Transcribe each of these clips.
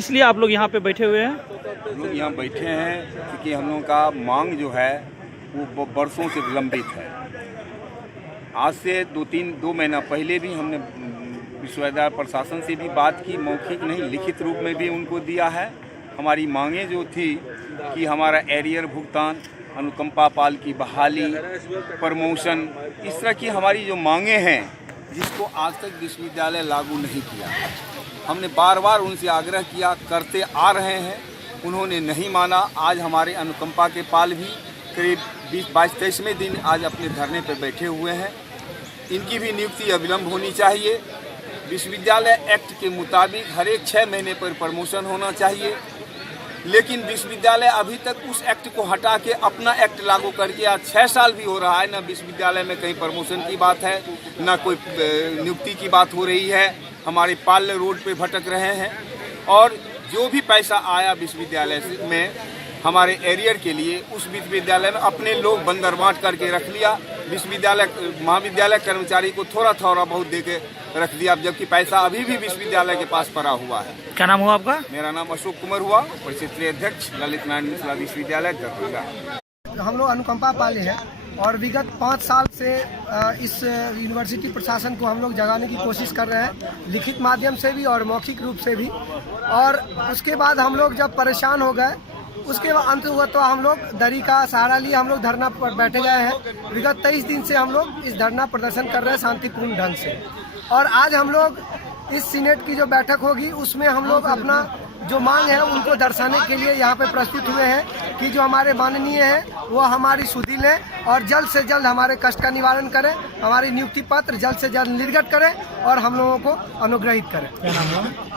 इसलिए आप लोग यहाँ पे बैठे हुए हैं? हम लोग यहाँ बैठे हैं क्योंकि हम लोगों का मांग जो है वो बरसों से विलंबित है। आज से दो महीना पहले भी हमने विश्वविद्यालय प्रशासन से भी बात की, मौखिक नहीं लिखित रूप में भी उनको दिया है। हमारी मांगें जो थी कि हमारा एरियर भुगतान, अनुकंपा पाल की बहाली, प्रमोशन, इस तरह की हमारी जो मांगें हैं जिसको आज तक विश्वविद्यालय लागू नहीं किया। हमने बार बार उनसे आग्रह किया, करते आ रहे हैं, उन्होंने नहीं माना। आज हमारे अनुकंपा के पाल भी करीब 22-23वें दिन आज अपने धरने पर बैठे हुए हैं। इनकी भी नियुक्ति अविलंब होनी चाहिए। विश्वविद्यालय एक्ट के मुताबिक हर एक 6 महीने पर प्रमोशन होना चाहिए, लेकिन विश्वविद्यालय अभी तक उस एक्ट को हटा के अपना एक्ट लागू करके आज 6 साल भी हो रहा है। न विश्वविद्यालय में कहीं प्रमोशन की बात है, न कोई नियुक्ति की बात हो रही है। हमारे पाल रोड पे भटक रहे हैं और जो भी पैसा आया विश्वविद्यालय में हमारे एरियर के लिए, उस विश्वविद्यालय में अपने लोग बंदरबांट करके रख लिया। महाविद्यालय कर्मचारी को थोड़ा बहुत दे के रख दिया, जबकि पैसा अभी भी विश्वविद्यालय के पास पड़ा हुआ है। क्या नाम हुआ आपका? मेरा नाम अशोक कुमार हुआ, परिषद अध्यक्ष ललित नारायण मिश्रा विश्वविद्यालय दरभंगा। हम लोग अनुकंपा पाले हैं और विगत 5 साल से इस यूनिवर्सिटी प्रशासन को हम लोग जगाने की कोशिश कर रहे हैं, लिखित माध्यम से भी और मौखिक रूप से भी। और उसके बाद हम लोग जब परेशान हो गए, उसके बाद अंत हुआ तो हम लोग दरी का सहारा लिए हम लोग धरना पर बैठे गए हैं। विगत 23 दिन से हम लोग इस धरना प्रदर्शन कर रहे हैं शांतिपूर्ण ढंग से। और आज हम लोग इस सीनेट की जो बैठक होगी उसमें हम लोग अपना जो मांग है उनको दर्शाने के लिए यहाँ पे प्रस्तुत हुए हैं कि जो हमारे माननीय हैं वो हमारी सुधि लें और जल्द से जल्द हमारे कष्ट का निवारण करें, हमारी नियुक्ति पत्र जल्द से जल्द निर्गत करें और हम लोगों को अनुग्रहित करें।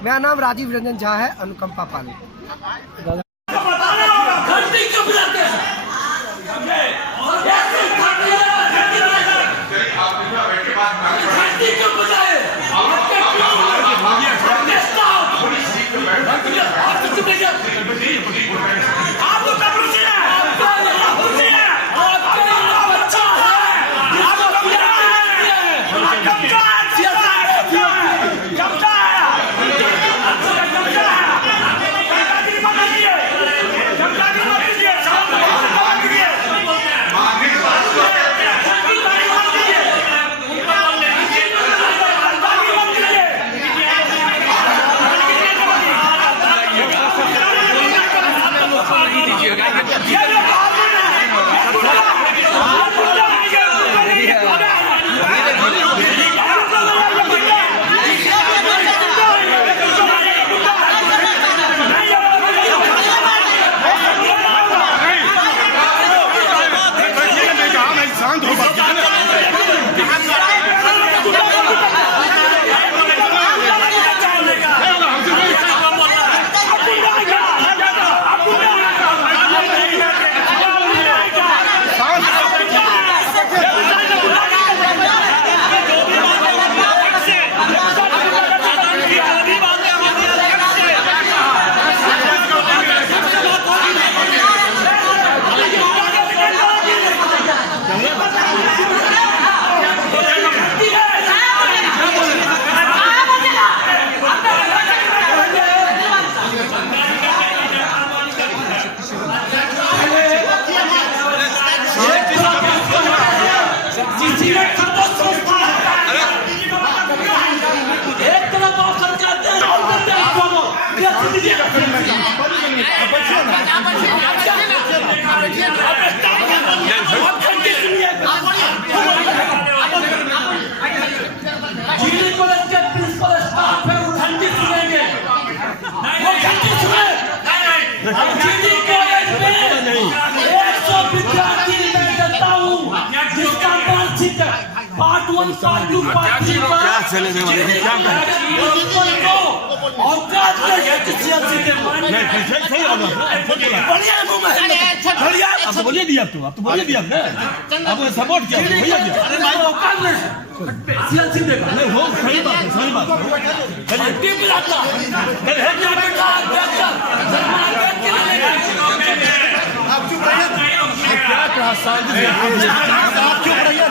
मेरा नाम राजीव रंजन झा है, अनुकंपा पाले। पार्ट 1 पार्ट 2 पार्ट 3 क्या चलेने वाले हैं, क्या औकात नहीं सही बढ़िया बढ़िया अब तो बोलिए दिया, अब तो बोलिए दिया आपने सपोर्ट किया भैया। अरे भाई औकात नहीं सियासी देखा नहीं हो, सही बात है, सही बात है। टीम लाता है क्या बेटा आप चुप रहिए, क्या कहा शांति आप चुप रहिए।